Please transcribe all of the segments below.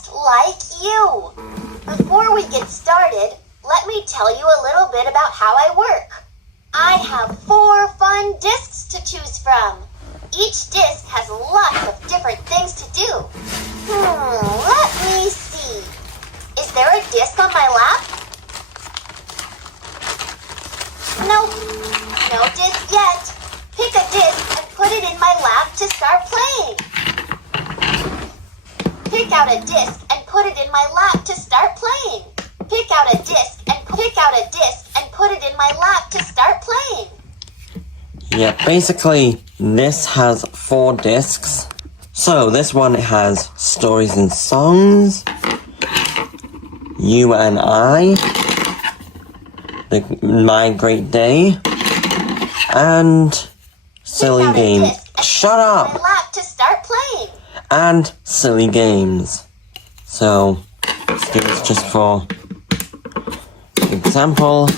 just like you. Before we get started, let me tell you a little bit about how I work. I have 4 fun discs to choose from. Each disc has lots of different things to do. Let me see. Is there a disc on my lap? Nope, no disc yet. Pick a disc and put it in my lap to start playing. Pick out a disc and put it in my lap to start playing. Pick out a disc and put it in my lap to start playing. Yeah, basically, this has 4 discs. So, this one has stories and songs, You and I, My Great Day, and Silly Games. Shut up! My lap to start playing. And Silly Games. So, let's do this just for example.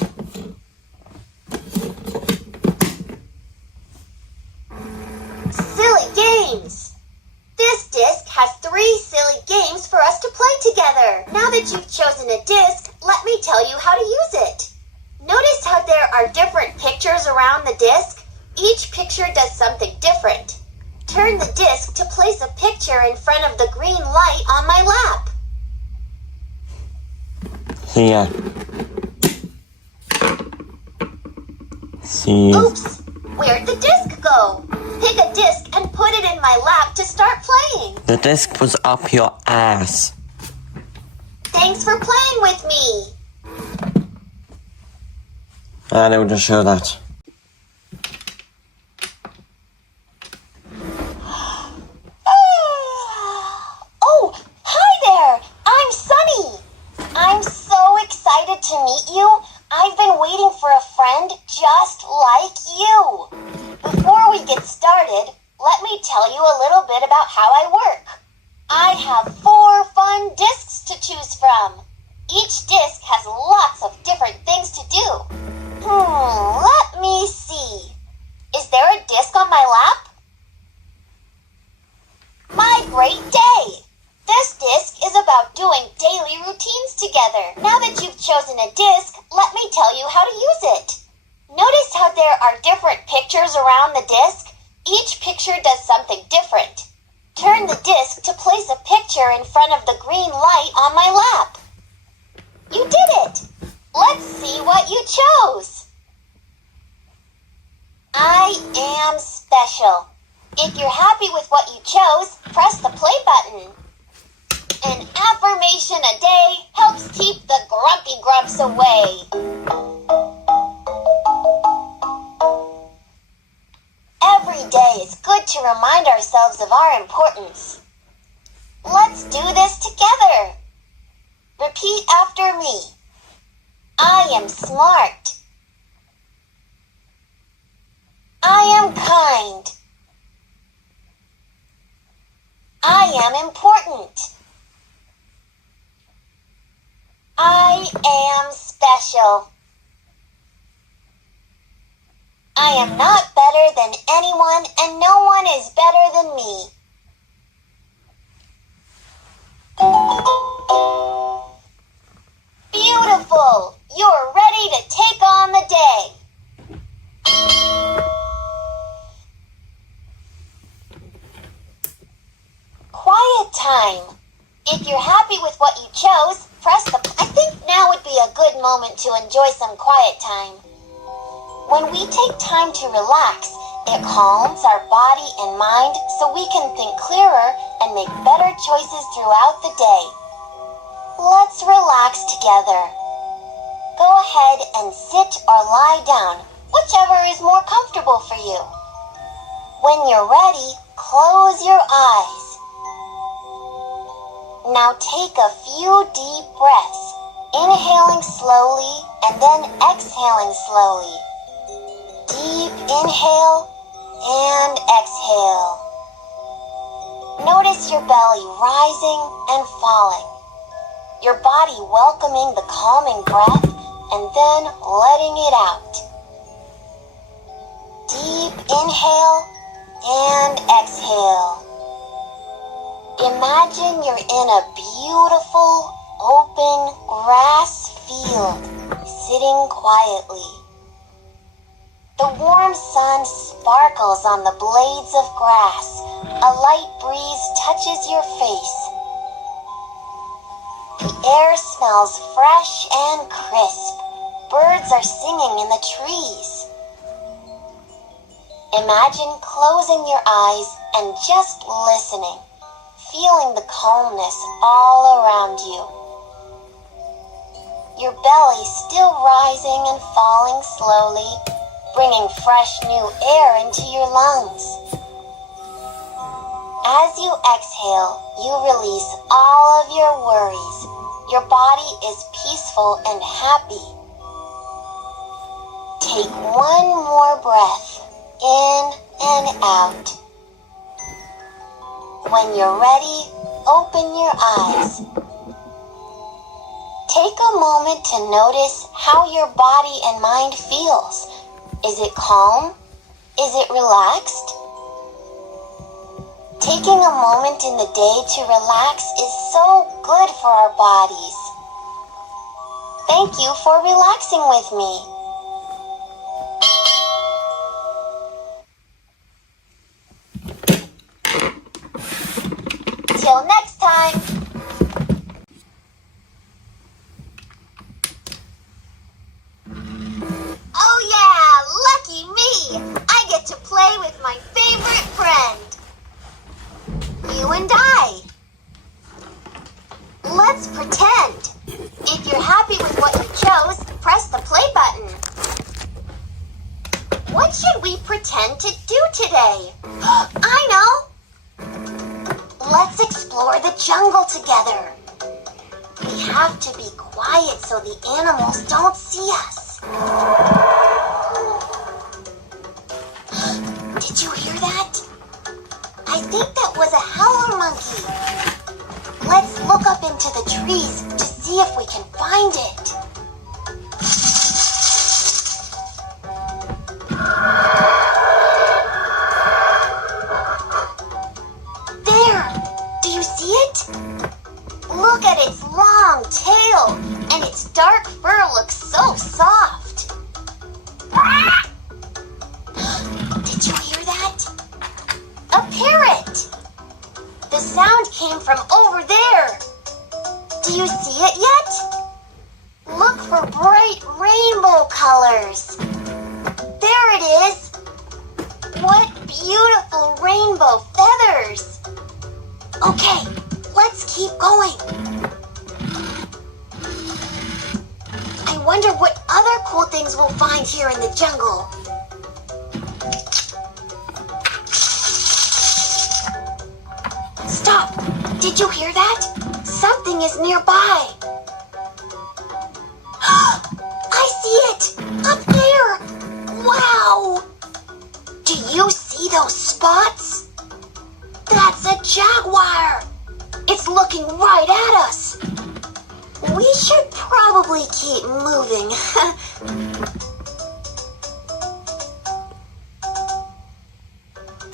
Silly games. This disc has 3 silly games for us to play together. Now that you've chosen a disc, let me tell you how to use it. Notice how there are different pictures around the disc? Each picture does something different. Turn the disc to place a picture in front of the green light on my lap. Here. See. Oops! Where'd the disc go? Pick a disc and put it in my lap to start playing. The disc was up your ass. Thanks for playing with me. And it will just show that. Oh, hi there! I'm Sunny! I'm so excited to meet you. I've been waiting for a friend just like you. Before we get started, let me tell you a little bit about how I work. I have 4 fun discs to choose from. Each disc has lots of different things to do. Let me see. Is there a disc on my lap? My Great Day. This disc is about doing daily routines together. Now that you've chosen a disc, let me tell you how to use it. Notice how there are different pictures around the disc? Each picture does something different. Turn the disc to place a picture in front of the green light on my lap. You did it! Let's see what you chose. I am special. If you're happy with what you chose, press the play button. An affirmation a day helps keep the grumpy grumps away. Every day is good to remind ourselves of our importance. Let's do this together. Repeat after me. I am smart. I am kind. I am important. I am special. I am not better than anyone, and no one is better than me. Beautiful! You're ready to take on the day. Quiet time. If you're happy with what you chose, press the... I think now would be a good moment to enjoy some quiet time. When we take time to relax, it calms our body and mind so we can think clearer and make better choices throughout the day. Let's relax together. Go ahead and sit or lie down, whichever is more comfortable for you. When you're ready, close your eyes. Now take a few deep breaths, inhaling slowly and then exhaling slowly. Deep inhale and exhale. Notice your belly rising and falling. Your body welcoming the calming breath and then letting it out. Deep inhale and exhale. Imagine you're in a beautiful, open grass field, sitting quietly. The warm sun sparkles on the blades of grass. A light breeze touches your face. The air smells fresh and crisp. Birds are singing in the trees. Imagine closing your eyes and just listening, feeling the calmness all around you. Your belly still rising and falling slowly, bringing fresh new air into your lungs. As you exhale, you release all of your worries. Your body is peaceful and happy. Take one more breath, in and out. When you're ready, open your eyes. Take a moment to notice how your body and mind feels. Is it calm? Is it relaxed? Taking a moment in the day to relax is so good for our bodies. Thank you for relaxing with me. Till next time. Oh yeah, lucky me! I get to play with my favorite friend. You and I. Let's pretend. If you're happy with what you chose, press the play button. What should we pretend to do today? I know! Let's explore the jungle together. We have to be quiet so the animals don't see us. Did you hear that? I think that was a howler monkey. Let's look up into the trees to see if we can find it. Look at its long tail, and its dark fur looks so soft. Did you hear that? A parrot! The sound came from over there. Do you see it yet? Look for bright rainbow colors. There it is. What beautiful rainbow feathers. Okay. Let's keep going. I wonder what other cool things we'll find here in the jungle. Stop! Did you hear that? Something is nearby. I see it! Up there! Wow! Do you see those spots? That's a jaguar! It's looking right at us. We should probably keep moving.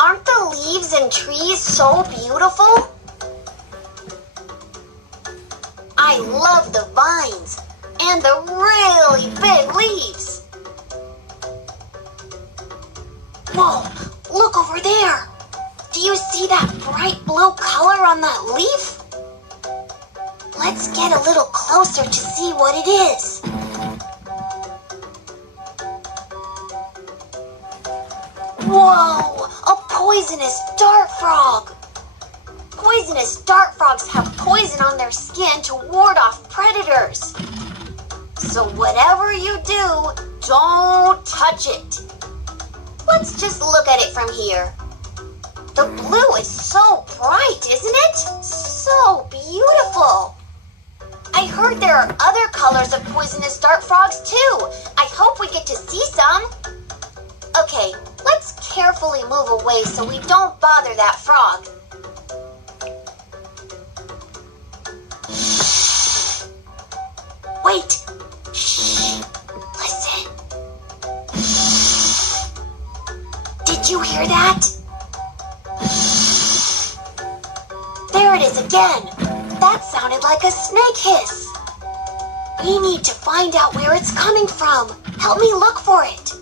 Aren't the leaves and trees so beautiful? I love the vines and the really big leaves. Whoa, look over there. Do you see that bright blue color on that leaf? Let's get a little closer to see what it is. Whoa, a poisonous dart frog. Poisonous dart frogs have poison on their skin to ward off predators. So whatever you do, don't touch it. Let's just look at it from here. The blue is so bright, isn't it? So beautiful. I heard there are other colors of poisonous dart frogs too. I hope we get to see some. Okay, let's carefully move away so we don't bother that frog. Wait. Shh. Listen. Did you hear that? There it again. That sounded like a snake hiss. We need to find out where it's coming from. Help me look for it.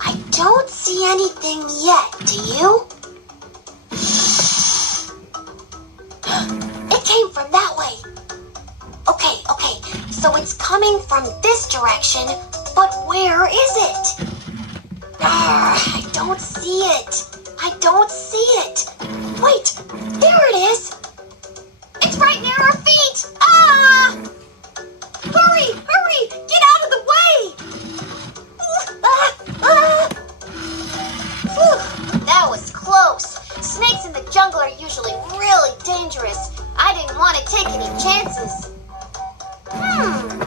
I don't see anything yet, do you? It came from that way. Okay, so it's coming from this direction, but where is it? I don't see it. Wait, there it is. It's right near our feet. Ah! Hurry, get out of the way. That was close. Snakes in the jungle are usually really dangerous. I didn't want to take any chances.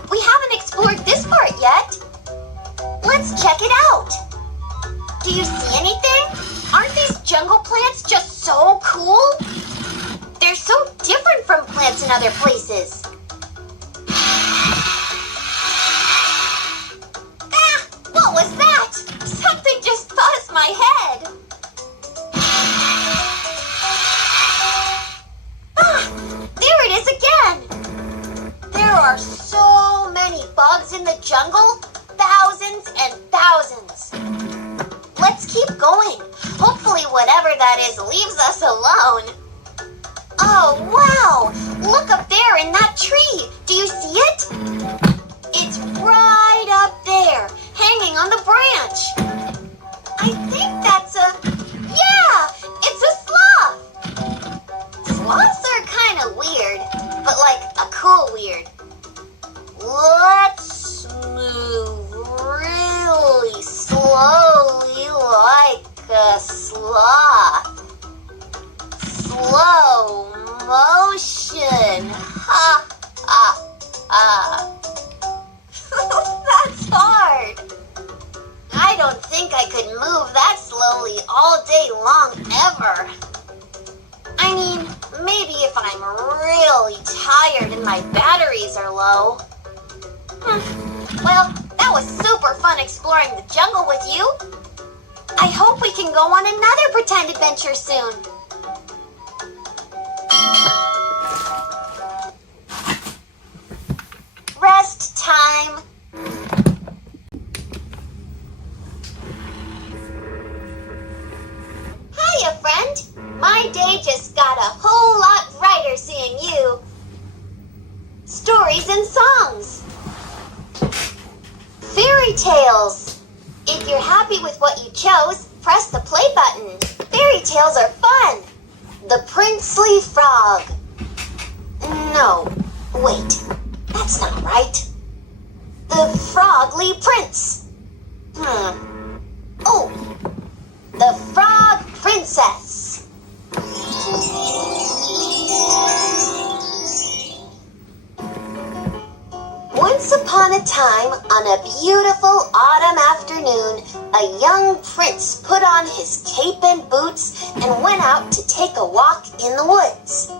We haven't explored this part yet. Let's check it out. Do you see anything? Aren't these jungle plants just so cool? They're so different from plants in other places. What was that? Something just buzzed my head. There it is again. There are so many bugs in the jungle. Thousands and thousands. Let's keep going. Hopefully whatever that is leaves us alone. Oh, wow! Look up there in that tree. Do you see it? It's right up there, hanging on the branch. I think that's yeah! It's a sloth! Sloths are kind of weird, but like a cool weird. Let's move really slowly like a sloth. Slow motion. Ha, ha, ha. That's hard. I don't think I could move that slowly all day long ever. I mean, maybe if I'm really tired and my batteries are low. Well, that was super fun exploring the jungle with you. I hope we can go on another pretend adventure soon. Rest time. Hiya, friend. My day just got a whole lot brighter seeing you. Stories and songs. Fairy tales. If you're happy with what you chose, press the play button. Fairy tales are fun. The Princely Frog. No, wait. That's not right. The Frogly Prince. Oh, the Frog Princess. Once upon a time, on a beautiful autumn afternoon, a young prince put on his cape and boots and went out to take a walk in the woods.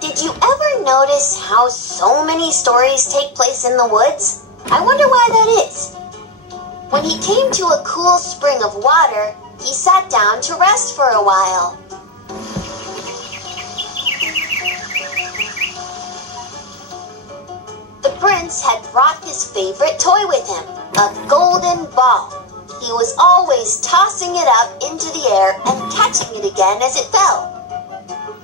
Did you ever notice how so many stories take place in the woods? I wonder why that is. When he came to a cool spring of water, he sat down to rest for a while. The prince had brought his favorite toy with him, a golden ball. He was always tossing it up into the air and catching it again as it fell.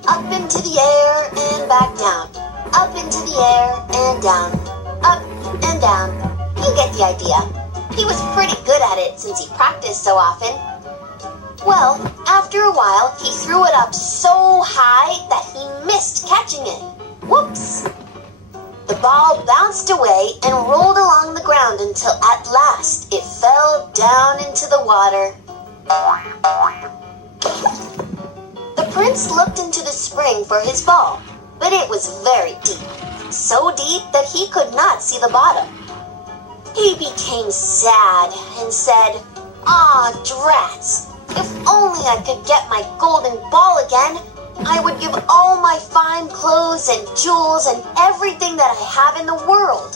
Up into the air and back down. Up into the air and down. Up and down. You get the idea. He was pretty good at it since he practiced so often. Well, after a while, he threw it up so high that he missed catching it. Whoops! The ball bounced away and rolled along the ground until at last it fell down into the water. The prince looked into the spring for his ball, but it was very deep, so deep that he could not see the bottom. He became sad and said, "Aw, drats! If only I could get my golden ball again, I would give all my fine clothes and jewels and everything that I have in the world."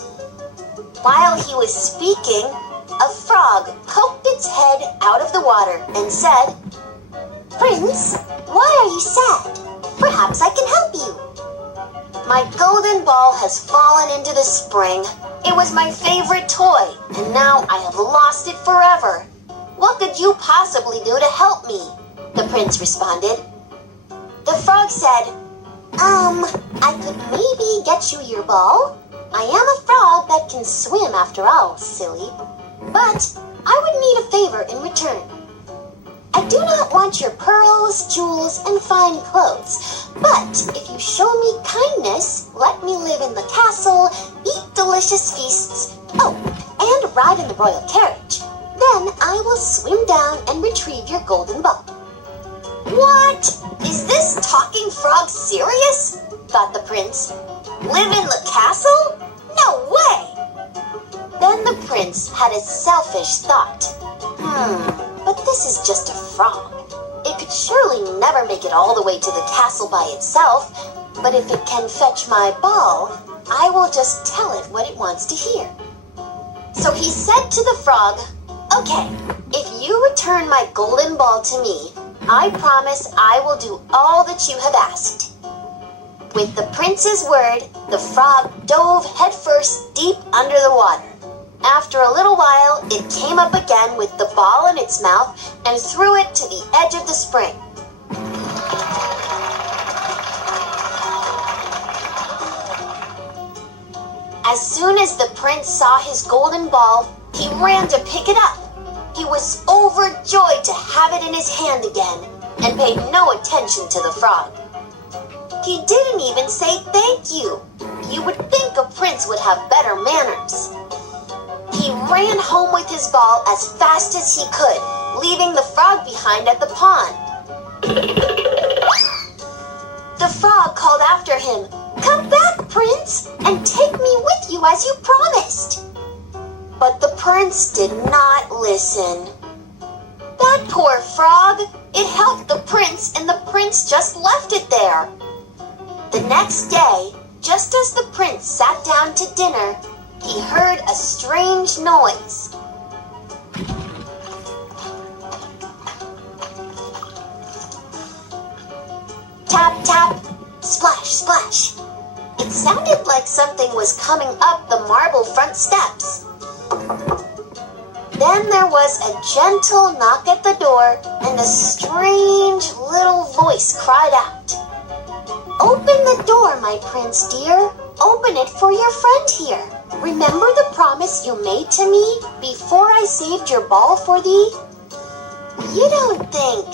While he was speaking, a frog poked its head out of the water and said, "Prince, why are you sad? Perhaps I can help you. My golden ball has fallen into the spring. It was my favorite toy, and now I have lost it forever. What could you possibly do to help me? The prince responded. The frog said, I could maybe get you your ball. I am a frog that can swim after all, silly. But I would need a favor in return. I do not want your pearls, jewels, and fine clothes. But if you show me kindness, let me live in the castle, eat delicious feasts, and ride in the royal carriage. Then I will swim down and retrieve your golden ball. What? Is this talking frog serious? Thought the prince. Live in the castle? No way! Then the prince had a selfish thought. But this is just a frog. It could surely never make it all the way to the castle by itself, but if it can fetch my ball, I will just tell it what it wants to hear. So he said to the frog, Okay, if you return my golden ball to me, I promise I will do all that you have asked. With the prince's word, the frog dove headfirst deep under the water. After a little while, it came up again with the ball in its mouth and threw it to the edge of the spring. As soon as the prince saw his golden ball, he ran to pick it up. He was overjoyed to have it in his hand again and paid no attention to the frog. He didn't even say thank you. You would think a prince would have better manners. He ran home with his ball as fast as he could, leaving the frog behind at the pond. The frog called after him, Come back, Prince, and take me with you as you promised. But the prince did not listen. That poor frog! It helped the prince, and the prince just left it there. The next day, just as the prince sat down to dinner, he heard a strange noise. Tap, tap, splash, splash. It sounded like something was coming up the marble front steps. Then there was a gentle knock at the door, and a strange little voice cried out, Open the door, my prince dear. Open it for your friend here. Remember the promise you made to me before I saved your ball for thee? You don't think?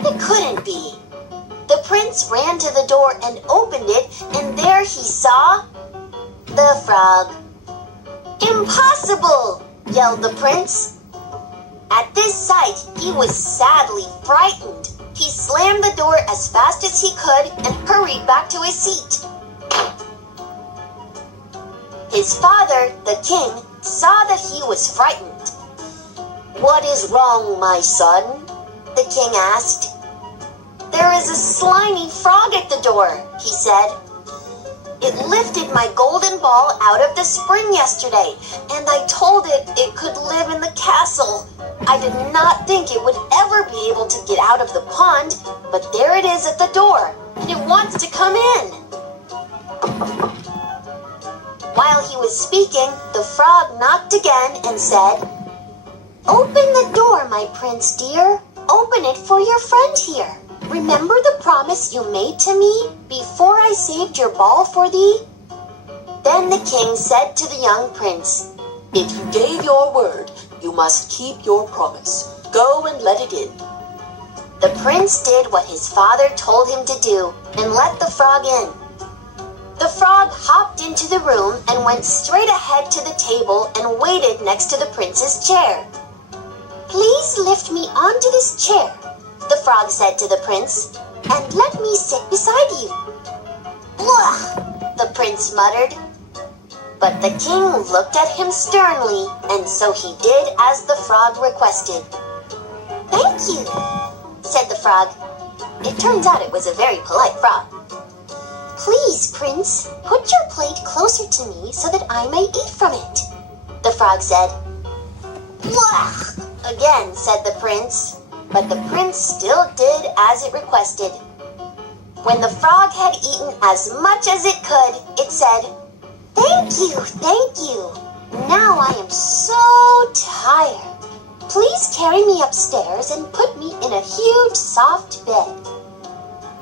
It couldn't be. The prince ran to the door and opened it, and there he saw the frog. Impossible! Yelled the prince. At this sight, he was sadly frightened. He slammed the door as fast as he could and hurried back to his seat. His father, the king, saw that he was frightened. What is wrong, my son? The king asked. There is a slimy frog at the door, he said. It lifted my golden ball out of the spring yesterday, and I told it it could live in the castle. I did not think it would ever be able to get out of the pond, but there it is at the door, and it wants to come in. While he was speaking, the frog knocked again and said, Open the door, my prince dear. Open it for your friend here. Remember the promise you made to me before I saved your ball for thee? Then the king said to the young prince, If you gave your word, you must keep your promise. Go and let it in. The prince did what his father told him to do and let the frog in. The frog hopped into the room and went straight ahead to the table and waited next to the prince's chair. Please lift me onto this chair, the frog said to the prince, and let me sit beside you. Blah, the prince muttered. But the king looked at him sternly, and so he did as the frog requested. Thank you, said the frog. It turns out it was a very polite frog. Please, Prince, put your plate closer to me so that I may eat from it, the frog said. Blah, again said the prince, but the prince still did as it requested. When the frog had eaten as much as it could, it said, "Thank you, thank you. Now I am so tired. Please carry me upstairs and put me in a huge soft bed."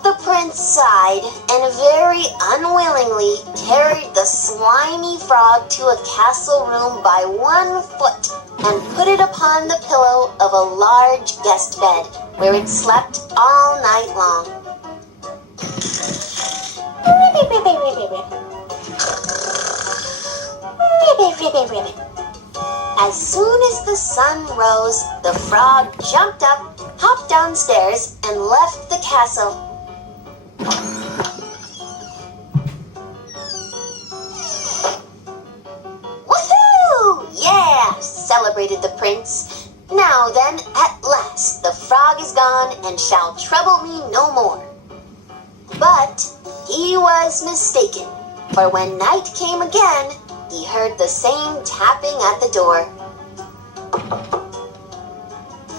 The prince sighed and very unwillingly carried the slimy frog to a castle room by 1 foot and put it upon the pillow of a large guest bed, where it slept all night long. As soon as the sun rose, the frog jumped up, hopped downstairs, and left the castle. Woohoo! Yeah! Celebrated the prince. Now then, at last, the frog is gone and shall trouble me no more. But he was mistaken, for when night came again, he heard the same tapping at the door.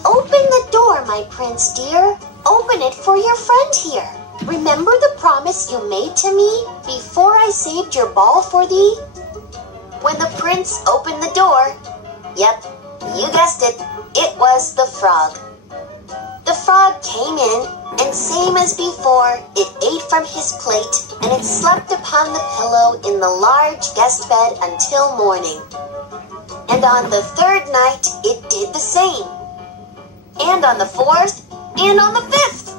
"Open the door, my prince dear. Open it for your friend here. Remember the promise you made to me before I saved your ball for thee?" When the prince opened the door, yep, you guessed it, it was the frog. The frog came in, and same as before, it ate from his plate, and it slept upon the pillow in the large guest bed until morning. And on the 3rd night, it did the same. And on the 4th, and on the 5th.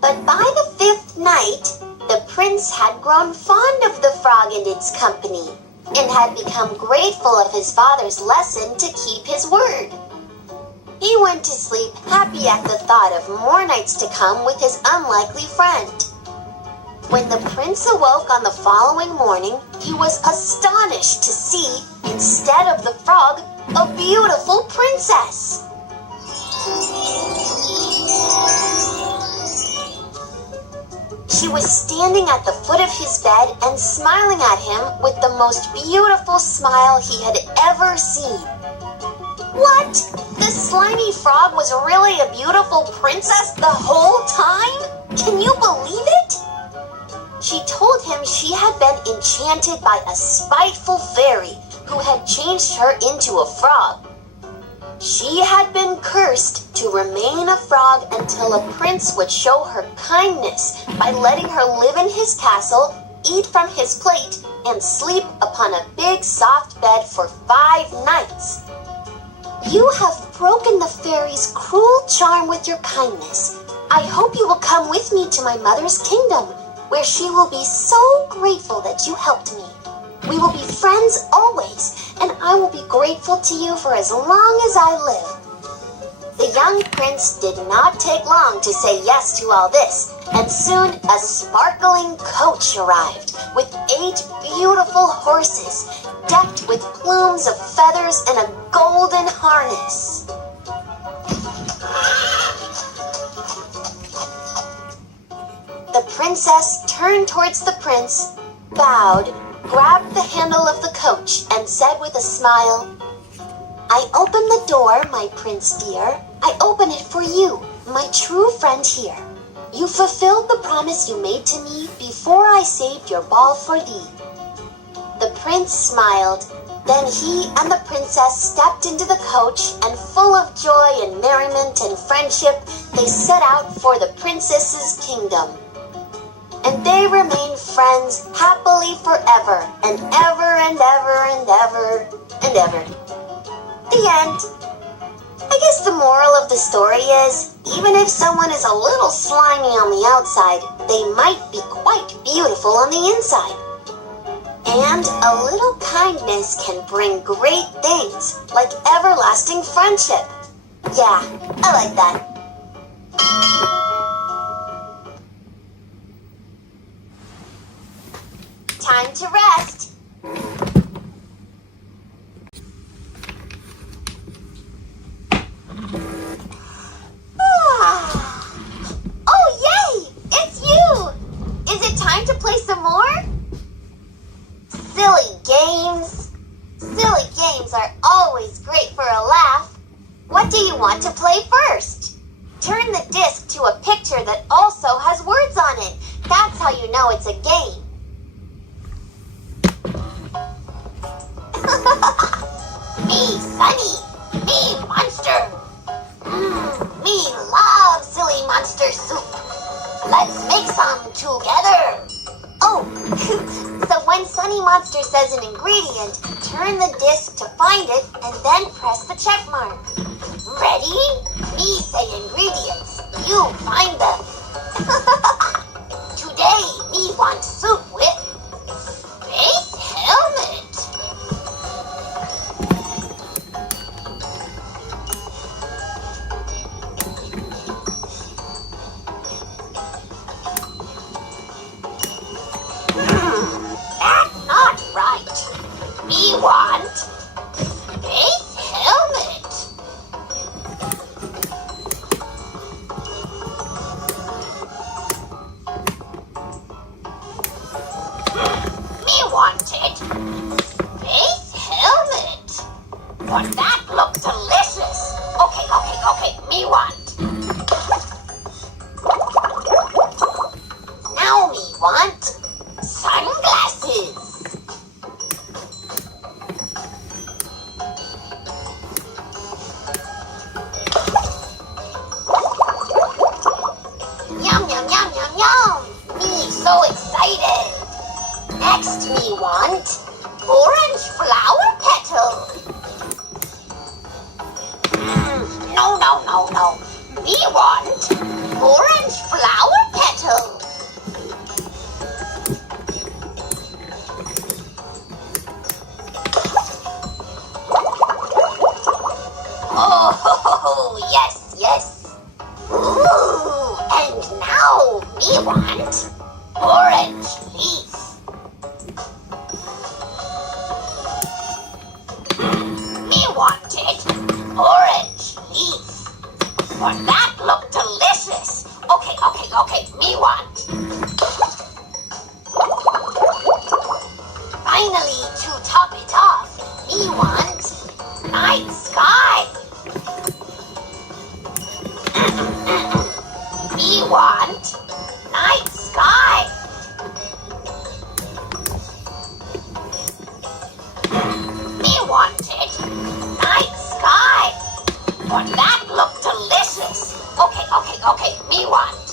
But by the 5th night, the prince had grown fond of the frog and its company, and had become grateful of his father's lesson to keep his word. He went to sleep happy at the thought of more nights to come with his unlikely friend. When the prince awoke on the following morning, he was astonished to see, instead of the frog, a beautiful princess. She was standing at the foot of his bed and smiling at him with the most beautiful smile he had ever seen. What? The slimy frog was really a beautiful princess the whole time? Can you believe it? She told him she had been enchanted by a spiteful fairy who had changed her into a frog. She had been cursed to remain a frog until a prince would show her kindness by letting her live in his castle, eat from his plate, and sleep upon a big soft bed for 5 nights. You have broken the fairy's cruel charm with your kindness. I hope you will come with me to my mother's kingdom, where she will be so grateful that you helped me. We will be friends always, and I will be grateful to you for as long as I live. The young prince did not take long to say yes to all this, and soon a sparkling coach arrived with 8 beautiful horses, decked with plumes of feathers and a golden harness. The princess turned towards the prince, bowed, grabbed the handle of the coach, and said with a smile, "I open the door, my prince dear. I open it for you, my true friend here. You fulfilled the promise you made to me before I saved your ball for thee." The prince smiled. Then he and the princess stepped into the coach, and full of joy and merriment and friendship, they set out for the princess's kingdom. And they remained friends happily forever, and ever and ever and ever and ever. The end. I guess the moral of the story is, even if someone is a little slimy on the outside, they might be quite beautiful on the inside. And a little kindness can bring great things, like everlasting friendship. Yeah, I like that. Time to rest. Oh, yay! It's you! Is it time to play some more? Silly games. Silly games are always great for a laugh. What do you want to play first? Turn the disc to a picture that also has words on it. That's how you know it's a game. Me, Sunny. Me, Monster. Me love silly monster soup. Let's make some together. Oh, so when Sunny Monster says an ingredient, turn the disc to find it and then press the check mark. Ready? Me say ingredients. You find them. Today, me want soup with space helmet. That's not right. Me want space helmet. Me wanted space helmet. But that looked delicious. Okay. Me want. Now me want sunglasses. Yum. Me so excited. Next me want orange flower petal. No. Me want orange flower petal. Oh, yes. Ooh, and now me want orange leaf. Me wanted orange leaf. But that looked delicious. Okay. Me want. Finally, to top it off, me want night sky. Me want night sky. Me wanted night sky. But that looked delicious. Okay. Me want.